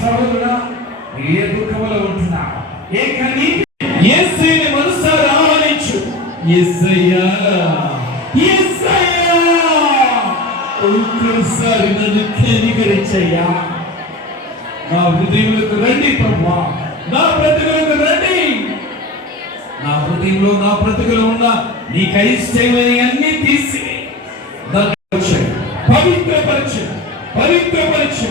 సహోదరుడా, ఏ దుఃఖంలో ఉంటున్నా, ఏ కన్నీటి యేసుని మనసారా ఆహ్వానించు. యేసయ్యా, యేసయ్యా, ఒక్కసారి నన్ను కనికరించయ్యా. నా హృదయంలోకి రండి ప్రభువా, నా బ్రతుకులకు రండి. నా హృదయంలో నా బ్రతుకులో ఉన్న నీకు అయిష్టమైన అన్ని తీసి పవిత్రపరచు, పవిత్రపరచు.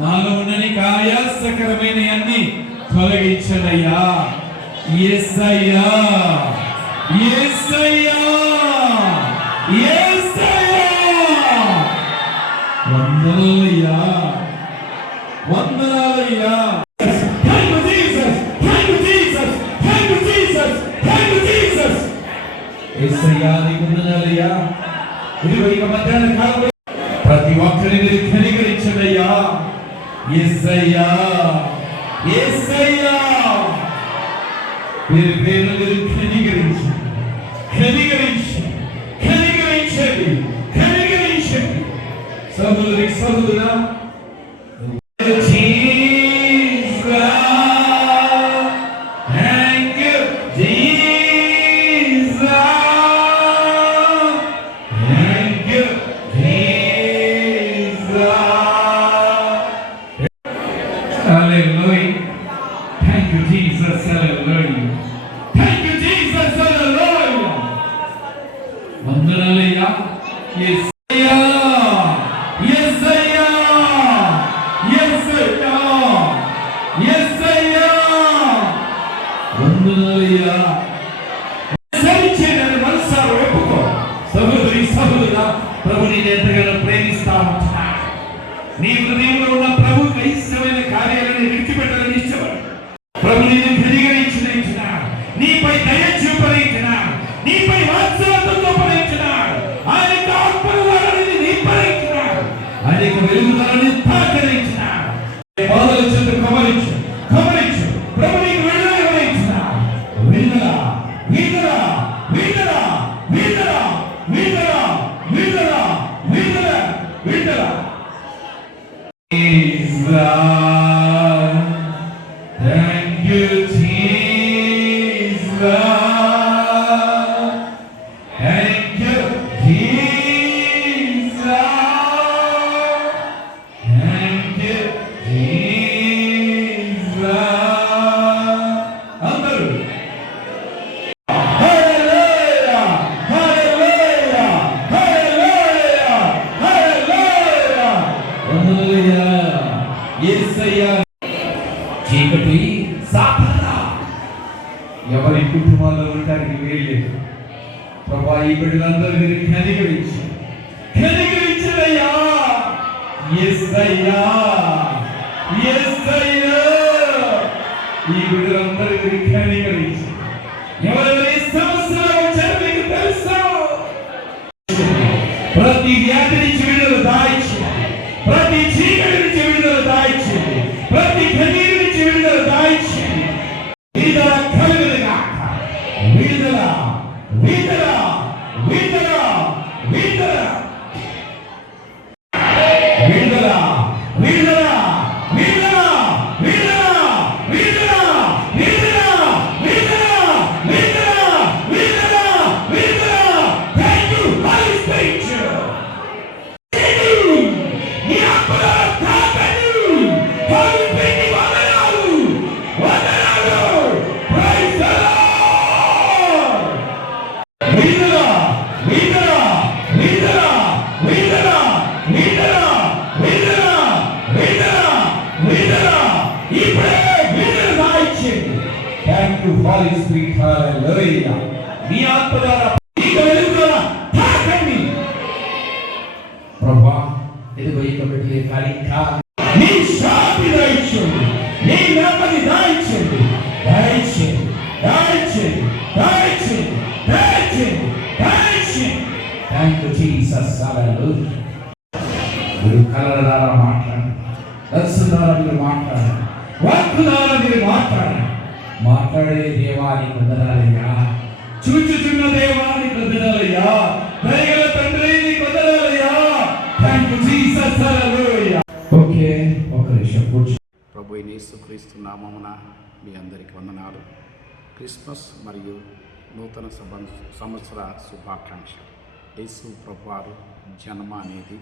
నాలో ఉన్న నీకు ఆయాసకరమైన అన్ని తొలగించనయ్యా. యేసయ్యా, యేసయ్యా, యేసయ్యా, వందనాలయ్యా, వందనాలయ్యా. Thank you Jesus, thank you Jesus, thank you Jesus, thank you Jesus. యేసయ్యా, నీకు వందనాలయ్యా. ఇదిగో ఇక మధ్యాహ్న కాలంలో ప్రతి ఒక్కరిని కనికరించనయ్యా. యేసయ్యా, యేసయ్యా, పేరు పేరు మీరు కనికరించి, కనికరించి, కనికరించండి, కనికరించండి. సహోదరి సహోదరా, వందనాలయ్యా. యేసయ్యా, యేసయ్యా, యేసయ్యా, యేసయ్యా, వందనాలయ్యా. సరిచేయని మనసారా ఒప్పుకో. సహోదరి సహోదరా, ప్రభు నిన్ను ఎంతగానో ప్రేమిస్తా ఉంటా. నీ హృదయంలో ఉన్న ప్రభువుకి ఇష్టమైన కార్యాలను విడిచిపెట్టాలని ఇష్టపడు. ప్రభు నిన్ను కనికరించిన, నీపై దయ చూపరించిన, నీపై వాత్సల్యంతో చూపరించినాడు. ఆయనకు ఆత్మలను నింపరించినాడు. ఆయనకు వెలుగుదలని తాకరించినాడు. బాధల చెంత కమరించు, కమరించు. ప్రభు నీకు విడుదల ఇవ్వరించినాడు. విడుదల, విడుదల, విడుదల, విడుదల, విడుదల, విడుదల, విడుదల, విడుదల. Thank you, Jesus. Thank you, Jesus. Thank you, Jesus. అందరూ హల్లెలూయా, హల్లెలూయా, హల్లెలూయా, హల్లెలూయా, హల్లెలూయా. యేసయ్యా, చీకటి సాతానా ఎవరి కుటుంబాల్లో ఉండడానికి వీల్లేదు. ప్రభా, ఈ బిడ్డలందరినీ కనికరించి, కనికరించయ్యా. యేసయ్యా, యేసయ్యా, ఈ బిడ్డలందరినీ కనికరించి. ఎవరెవరి సమస్యలు వచ్చారో మీకు తెలుసు. ప్రతి వ్యాధి నుంచి విడుదల దాయిచ్చు, ప్రతి చీకటి నుంచి విడుదల దాయిచ్చు, ప్రతి కన్నీరు నుంచి విడుదల దాయిచ్చు. విడుదల కలుగునుగాక. విడుదల, విడుదల, విడుదల, విడుదల, విడుదల, విడుదల, విడుదల, విడుదల, విడుదల, విడుదల, విడుదల, విడుదల, విడుదల, విడుదల. Thank you Holi spirit. నీ ఆత్మలో తాకండి. హోలీ స్పిరిట్ వందనాలు, వందనాలు. Praise the lord. విడుదల, విడుదల, విడుదల, విడుదల, విడుదల, విడుదల, విడుదల, విడుదల. ఇప్పుడే విడుదల దాయిచ్చింది. Thank you Holi Spirit. Hallelujah. నీ ఆత్మ ద్వారా నీకు వెలుగుదల తాకండి. ప్రభువా, ఇదిగో ఇక బిడ్డలే కాలింకా నీ శాంతి దాయిచ్చండి, నీ నెమ్మది దాయిచ్చండి, దాయిచ్చండి, దాయిచ్చండి, దాయిచ్చండి, దాయిచ్చండి, దాయిచ్చండి. Thank you Jesus. హల్లెలూయా. మీరు కలల ద్వారా మాట్లాడండి, దర్శనం ద్వారా మీరు మాట్లాడండి, వాక్కు ద్వారా మీరు మాట్లాడండి. మాట్లాడే దేవానికి వందనాలయ్యా. చూచుచున్న దేవానికి వందనాలయ్యా. దయగల తండ్రి నీకు వందనాలయ్యా. Thank you Jesus. Hallelujah. Okay, ఒక నిమిషం కూర్చో. యేసుక్రీస్తు నామమున మీ అందరికీ వందనాలు. క్రిస్మస్ మరియు నూతన సంవత్సర శుభాకాంక్షలు. యేసు ప్రభువారు జన్మ అనేది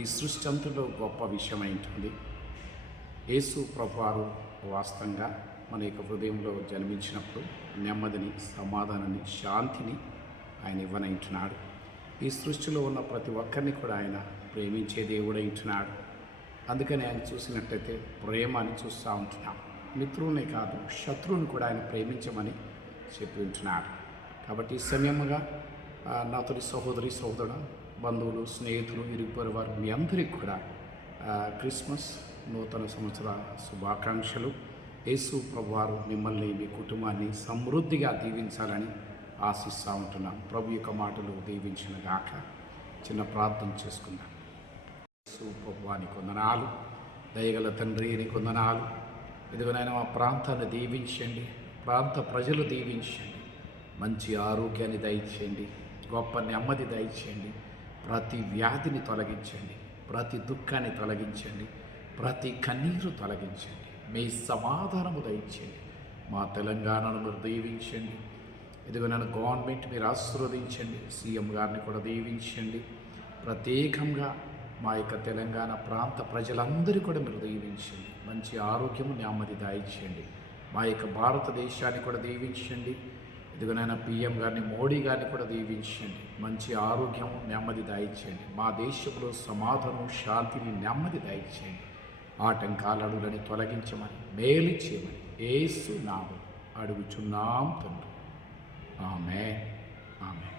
ఈ సృష్టి అంతలో గొప్ప విషయం ఉంటుంది. యేసు ప్రభువారు వాస్తవంగా మన యొక్క హృదయంలో జన్మించినప్పుడు నెమ్మదిని, సమాధానాన్ని, శాంతిని ఆయన ఇవ్వనంటున్నాడు. ఈ సృష్టిలో ఉన్న ప్రతి ఒక్కరిని కూడా ఆయన ప్రేమించే దేవుడైంటున్నాడు. అందుకని ఆయన చూసినట్లయితే ప్రేమ అని చూస్తూ ఉంటున్నాం. మిత్రువునే కాదు, శత్రువుని కూడా ఆయన ప్రేమించమని చెప్పి ఉంటున్నాడు. కాబట్టి ఈ సమయముగా నాతోని సహోదరి సహోదరుడు, బంధువులు, స్నేహితులు, ఇరుగు వారు మీ అందరికీ కూడా క్రిస్మస్ నూతన సంవత్సర శుభాకాంక్షలు. యేసు ప్రభువారు మిమ్మల్ని, మీ కుటుంబాన్ని సమృద్ధిగా దీవించాలని ఆశిస్తూ ఉంటున్నాం. ప్రభు యొక్క మాటలు దీవించిన గాక. చిన్న ప్రార్థన చేసుకుందాం. యేసు ప్రభువానికి వందనాలు. దయగల తండ్రి నీకు వందనాలు. ఇదిగోనైనా మా ప్రాంతాన్ని దీవించండి, ప్రాంత ప్రజలు దీవించండి, మంచి ఆరోగ్యాన్ని దయచేయండి, గొప్ప నెమ్మది దయచేయండి, ప్రతి వ్యాధిని తొలగించండి, ప్రతి దుఃఖాన్ని తొలగించండి, ప్రతి కన్నీరు తొలగించండి, మీ సమాధానము దయచేయండి. మా తెలంగాణను మీరు దీవించండి. ఇదిగో నన్ను గవర్నమెంట్ మీరు ఆశీర్వదించండి, సీఎం గారిని కూడా దీవించండి. ప్రత్యేకంగా మా యొక్క తెలంగాణ ప్రాంత ప్రజలందరూ కూడా మీరు దీవించండి. మంచి ఆరోగ్యము, నెమ్మది దయచేయండి. మా యొక్క భారతదేశాన్ని కూడా దీవించండి. ఇదిగోనైనా పిఎం గారిని, మోడీ గారిని కూడా దీవించండి. మంచి ఆరోగ్యం, నెమ్మది దయచేయండి. మా దేశంలో సమాధానం, శాంతిని, నెమ్మది దయచేయండి. ఆటంకాల అడుగులని తొలగించమని, మేలు చేయమని యేసు నామమున అడుగుచున్నాం తండ్రి. ఆమేన్. ఆమేన్.